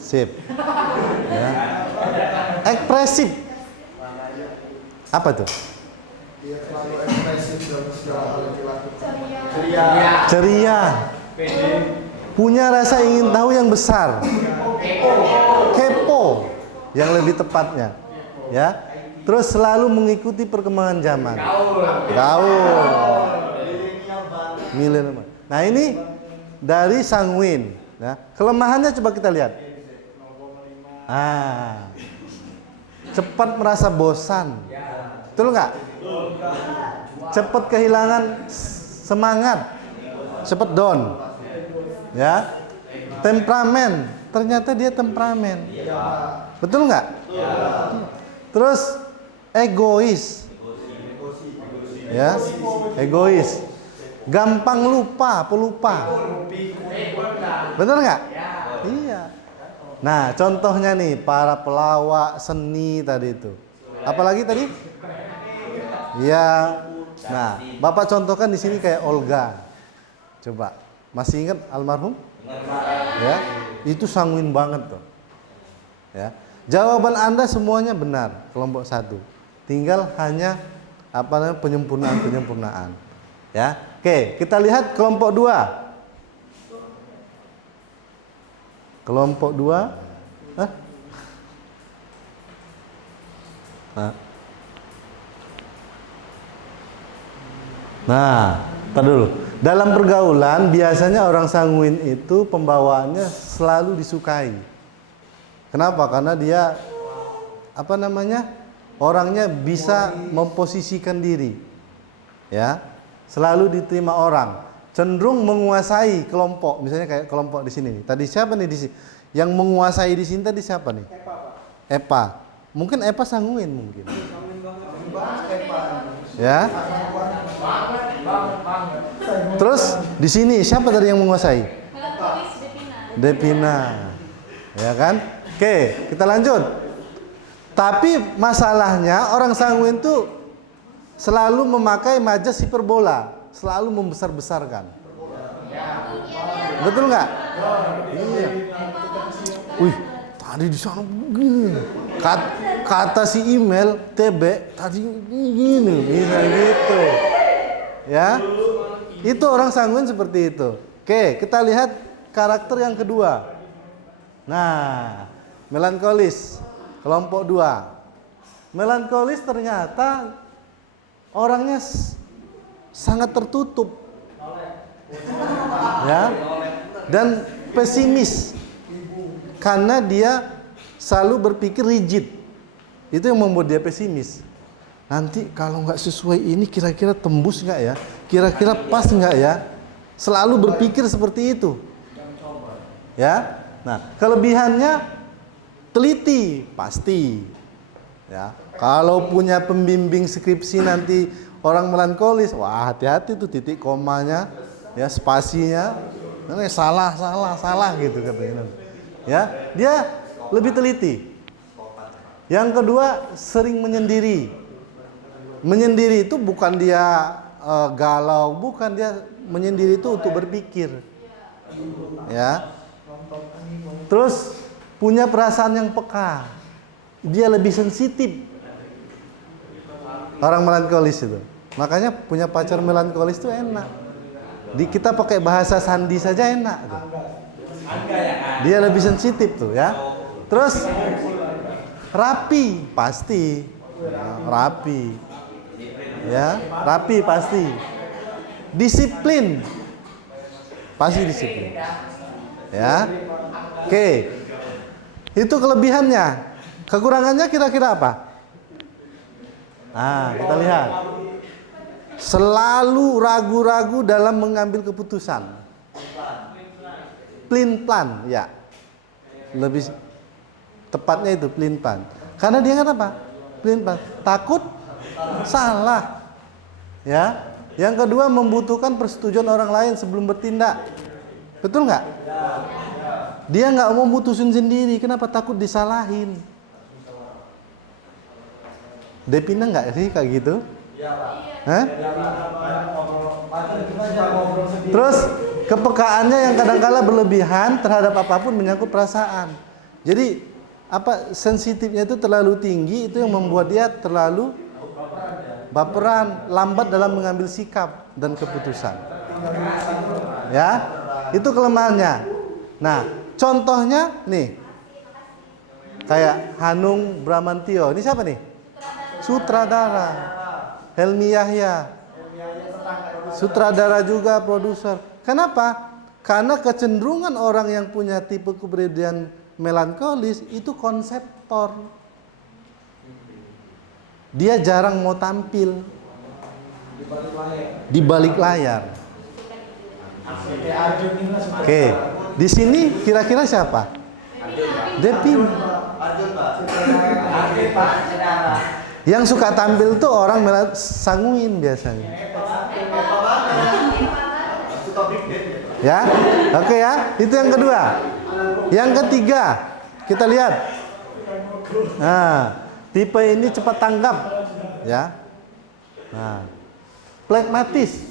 Sip. Ya. Ekspresif. Apa tuh? Dia selalu ekspresif dalam segala hal yang dilakukan. Ceria. Punya rasa ingin tahu yang besar. Kepo. Yang lebih tepatnya. Ya. Terus selalu mengikuti perkembangan zaman. Gaul. Milenial. Nah, ini dari sanguin. Ya. Kelemahannya coba kita lihat. Cepat merasa bosan. Betul nggak? Cepat kehilangan semangat. Cepat down. Ya. Temperamen. Ternyata dia temperamen. Betul nggak? Terus egois. Ya. Egois. Gampang lupa, pelupa. Betul nggak? Iya. Nah, contohnya nih para pelawak seni tadi itu. Apalagi tadi? Ya. Nah, Bapak contohkan di sini kayak Olga. Coba, masih ingat almarhum? Ya, itu sanguin banget tuh. Ya, jawaban Anda semuanya benar, kelompok 1. Tinggal hanya penyempurnaan. Ya, oke, kita lihat kelompok 2. Kelompok 2, Nah, tar dulu. Dalam pergaulan biasanya orang sanguin itu pembawaannya selalu disukai. Kenapa? Karena dia orangnya bisa memposisikan diri. Ya. Selalu diterima orang. Cenderung menguasai kelompok. Misalnya kayak kelompok di sini nih. Tadi siapa nih di sini? Yang menguasai di sini tadi siapa nih? Epa. Mungkin Epa sanguin mungkin. Ya. Terus di sini siapa tadi yang menguasai? Depina. Ya kan? Oke, kita lanjut. Tapi masalahnya orang sanguin itu selalu memakai majas hiperbola, selalu membesar-besarkan. Betul nggak? Iya. Wih, tadi di sana begini. Kata si email TB tadi gini, bisa gitu. Ya. Itu orang sanguin seperti itu. Oke, kita lihat karakter yang kedua. Nah, melankolis, kelompok 2. Melankolis ternyata orangnya sangat tertutup. Ya. Dan pesimis. Karena dia selalu berpikir rigid. Itu yang membuat dia pesimis. Nanti kalau nggak sesuai ini kira-kira tembus nggak ya? Kira-kira pas nggak ya? Selalu berpikir seperti itu. Ya. Nah, kelebihannya teliti pasti. Ya. Kalau punya pembimbing skripsi nanti orang melankolis, wah hati-hati tuh titik komanya, ya spasinya, salah gitu katanya. Ya, dia lebih teliti. Yang kedua, sering menyendiri. Menyendiri itu bukan dia galau, bukan, dia menyendiri itu untuk berpikir. Ya. Terus punya perasaan yang peka. Dia lebih sensitif. Orang melankolis itu. Makanya punya pacar melankolis itu enak. Kita pakai bahasa sandi saja enak tuh. Dia lebih sensitif tuh ya. Terus rapi pasti. Rapi. Ya, rapi pasti. Disiplin. Pasti disiplin. Ya. Oke. Itu kelebihannya. Kekurangannya kira-kira apa? Nah, kita lihat. Selalu ragu-ragu dalam mengambil keputusan. Pelin-pelan, ya. Lebih tepatnya itu pelin-pelan. Karena dia kan apa? Pelin-pelan. Takut salah. Ya. Yang kedua, membutuhkan persetujuan orang lain sebelum bertindak. Betul nggak? Dia nggak mau mutusin sendiri. Kenapa? Takut disalahin. Depina nggak sih kayak gitu? Hah? Terus Kepekaannya yang kadang-kala berlebihan terhadap apapun menyangkut perasaan. Jadi sensitifnya itu terlalu tinggi, itu yang membuat dia terlalu baperan, lambat dalam mengambil sikap dan keputusan. Ya, itu kelemahannya. Nah, contohnya nih, kayak Hanung Bramantio. Ini siapa nih? Sutradara. Helmi Yahya. Sutradara juga, produser. Kenapa? Karena kecenderungan orang yang punya tipe kepribadian melankolis itu konseptor. Dia jarang mau tampil di balik layar. Oke, di sini kira-kira siapa? Depin. Yang suka tampil tuh orang sanguin biasanya. Ya, oke ya. Itu yang kedua. Yang ketiga, kita lihat. Nah, tipe ini cepat tanggap, ya. Nah, flegmatis,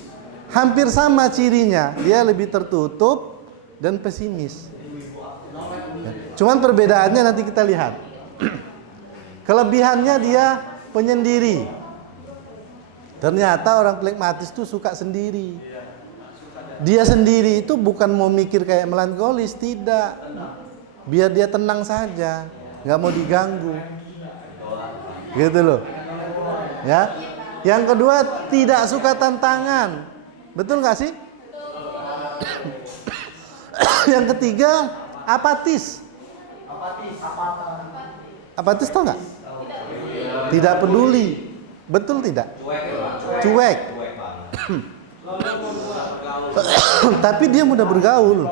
hampir sama cirinya. Dia lebih tertutup dan pesimis. Ya. Cuman perbedaannya nanti kita lihat. Kelebihannya dia penyendiri. Ternyata orang flegmatis tuh suka sendiri. Dia sendiri itu bukan mau mikir kayak melankolis, tidak. Biar dia tenang saja, nggak mau diganggu. Gitu loh. Ya. Yang kedua, tidak suka tantangan. Betul nggak sih? Yang ketiga, apatis. Apatis tau nggak? Tidak peduli. Betul tidak? Cuek. Tapi dia mudah bergaul.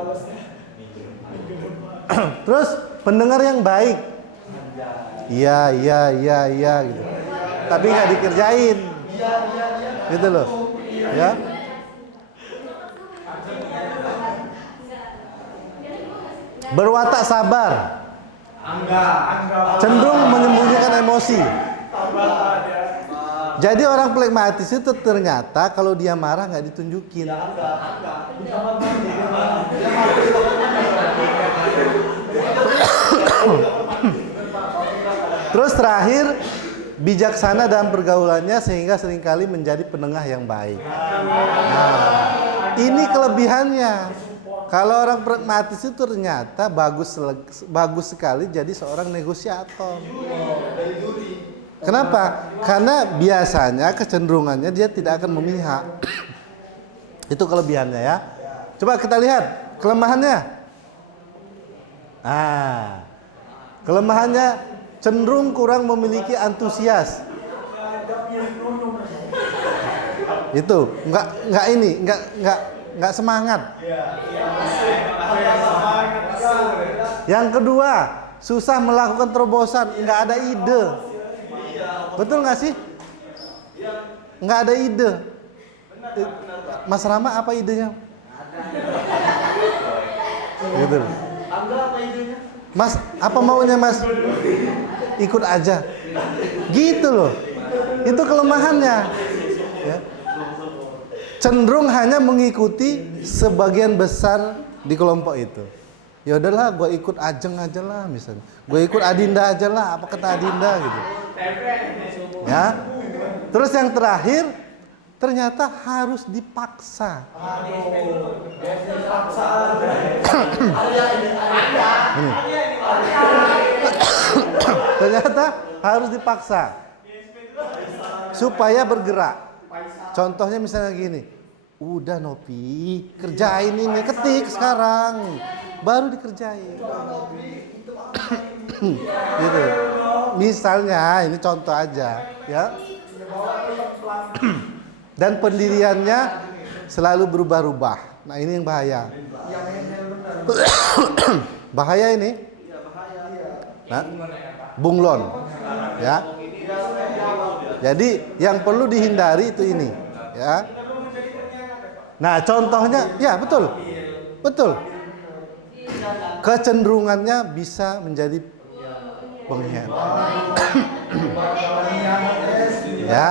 Terus pendengar yang baik. Iya gitu. Tapi nggak dikerjain. Gitu loh. Ya. Berwatak sabar. Cenderung menyembunyikan emosi. Jadi orang flegmatis itu ternyata kalau dia marah nggak ditunjukin. Terus terakhir, bijaksana dalam pergaulannya sehingga seringkali menjadi penengah yang baik. Nah, ini kelebihannya. Kalau orang flegmatis itu ternyata bagus sekali jadi seorang negosiator. Kenapa? Karena biasanya kecenderungannya dia tidak akan memihak. Itu kelebihannya ya. Coba kita lihat kelemahannya. Kelemahannya cenderung kurang memiliki antusias. Itu nggak semangat. Yang kedua, susah melakukan terobosan, nggak ada ide. Betul nggak sih? Nggak ada ide. Mas Rama apa idenya? Gitu. Mas, apa maunya Mas? Ikut aja. Gitu loh. Itu kelemahannya. Ya. Cenderung hanya mengikuti sebagian besar di kelompok itu. Ya udahlah, gue ikut Ajeng aja lah misalnya. Gue ikut Adinda aja lah, apa kata Adinda gitu. Ya. Terus yang terakhir, ternyata harus dipaksa. Ini. Ternyata harus dipaksa supaya bergerak. Contohnya misalnya gini, udah Nopi, kerjain ini, ketik sekarang, baru dikerjain. Gitu. Misalnya, ini contoh aja, ya. Dan pendiriannya selalu berubah-ubah. Nah, ini yang bahaya. Bahaya ini. Nah, bunglon, ya. Jadi yang perlu dihindari itu ini, ya. Nah, contohnya, ya betul. Kecenderungannya bisa menjadi pengkhianat. Ya.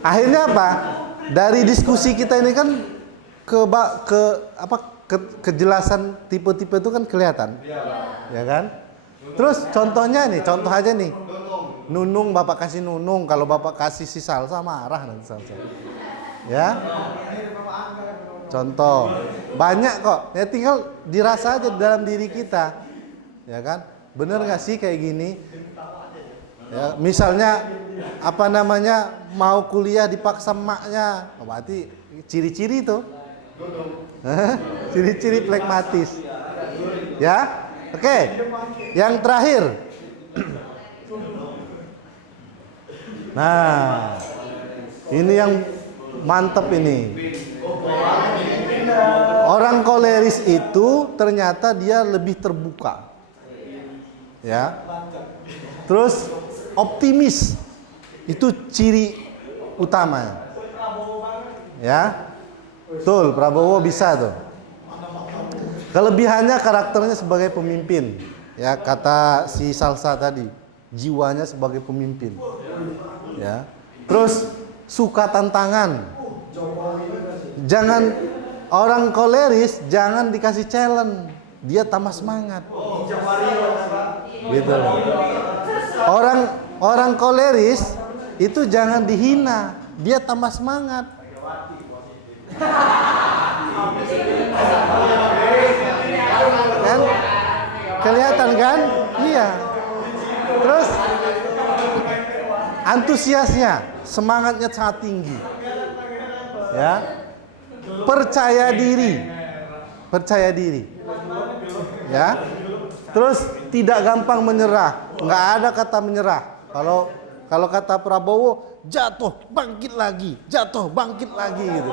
Akhirnya apa? Dari diskusi kita ini kan kejelasan tipe-tipe itu kan kelihatan. Ya kan? Terus contohnya nih, contoh aja nih. Nunung, Bapak kasih Nunung, kalau Bapak kasih si Salsa marah nanti Salsa. Ya. Contoh. Banyak kok. Ya tinggal dirasa aja dalam diri kita. Ya kan? Bener nggak sih kayak gini? Ya, misalnya mau kuliah dipaksa emaknya, berarti ciri-ciri itu. Ciri-ciri flekmatis. Ya. Oke. Yang terakhir. Nah, ini yang mantep ini. Orang koleris itu ternyata dia lebih terbuka. Ya. Terus optimis. Itu ciri utamanya. Ya. Betul, Prabowo bisa tuh. Kelebihannya karakternya sebagai pemimpin. Ya, kata si Salsa tadi, jiwanya sebagai pemimpin. Ya. Terus suka tantangan. Jangan orang koleris jangan dikasih challenge, dia tambah semangat. Gitu. Orang koleris itu jangan dihina, dia tambah semangat. Kan? Kelihatan kan? Iya. Terus antusiasnya, semangatnya sangat tinggi. Ya. Percaya diri. Ya. Terus tidak gampang menyerah. Nggak ada kata menyerah. Kalau kata Prabowo, jatuh bangkit lagi gitu.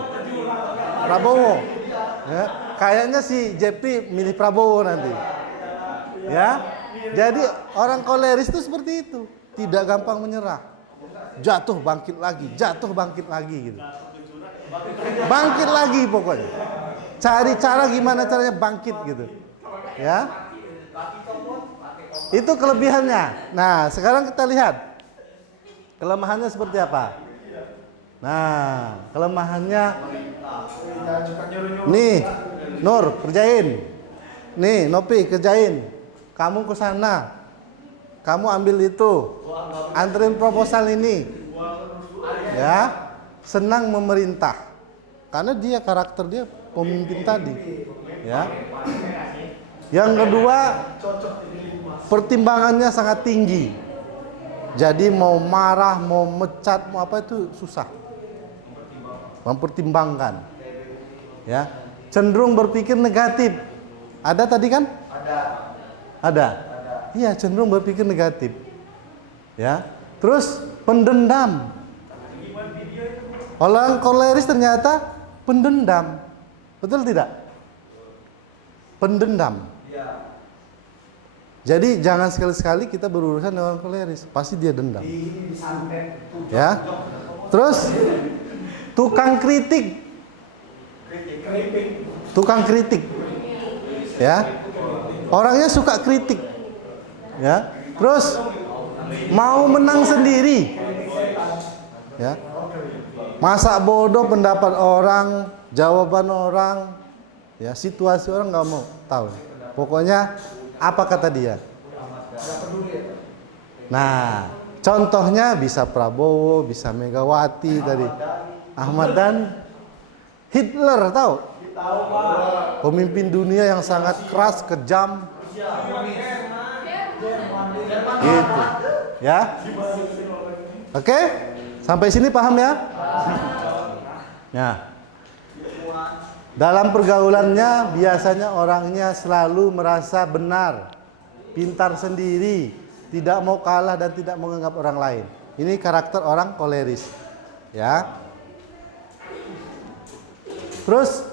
Prabowo. Ya. Kayaknya si Jepri milih Prabowo nanti. Ya. Jadi orang koleris itu seperti itu. Tidak gampang menyerah. Jatuh bangkit lagi gitu. Bangkit lagi pokoknya. Cari cara gimana caranya bangkit gitu. Ya. Itu kelebihannya. Nah, sekarang kita lihat kelemahannya seperti apa. Nah, kelemahannya nih, Nur kerjain. Nih, Nopi kerjain. Kamu ke sana. Kamu ambil itu. Anterin proposal ini. Ya. Senang memerintah. Karena dia karakter dia pemimpin tadi. Ya. Yang kedua, pertimbangannya sangat tinggi. Jadi mau marah, mau mecat, mau apa itu susah. Mempertimbangkan. Ya. Cenderung berpikir negatif. Ada tadi kan? Ada. Iya, cenderung berpikir negatif. Ya. Terus pendendam. Orang koleris ternyata pendendam. Betul tidak? Pendendam. Jadi jangan sekali-sekali kita berurusan dengan orang koleris, pasti dia dendam. Ya. Terus tukang kritik. Ya. Orangnya suka kritik. Ya. Terus mau menang sendiri. Ya. Masa bodoh pendapat orang, jawaban orang, ya situasi orang nggak mau tahu. Pokoknya apa kata dia. Nah, contohnya bisa Prabowo, bisa Megawati tadi, Ahmad dan Hitler tahu? Pemimpin dunia yang sangat keras, kejam. Gitu, ya. Oke? Sampai sini paham ya? Nah, dalam pergaulannya biasanya orangnya selalu merasa benar, pintar sendiri, tidak mau kalah dan tidak menganggap orang lain. Ini karakter orang koleris. Ya. Terus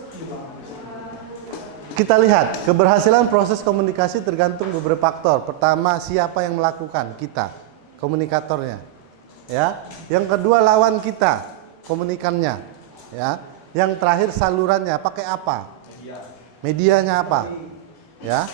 kita lihat keberhasilan proses komunikasi tergantung beberapa faktor. Pertama, siapa yang melakukan? Kita, komunikatornya. Ya, yang kedua lawan kita, komunikannya. Ya, yang terakhir salurannya, pakai apa? Medianya apa? Ya,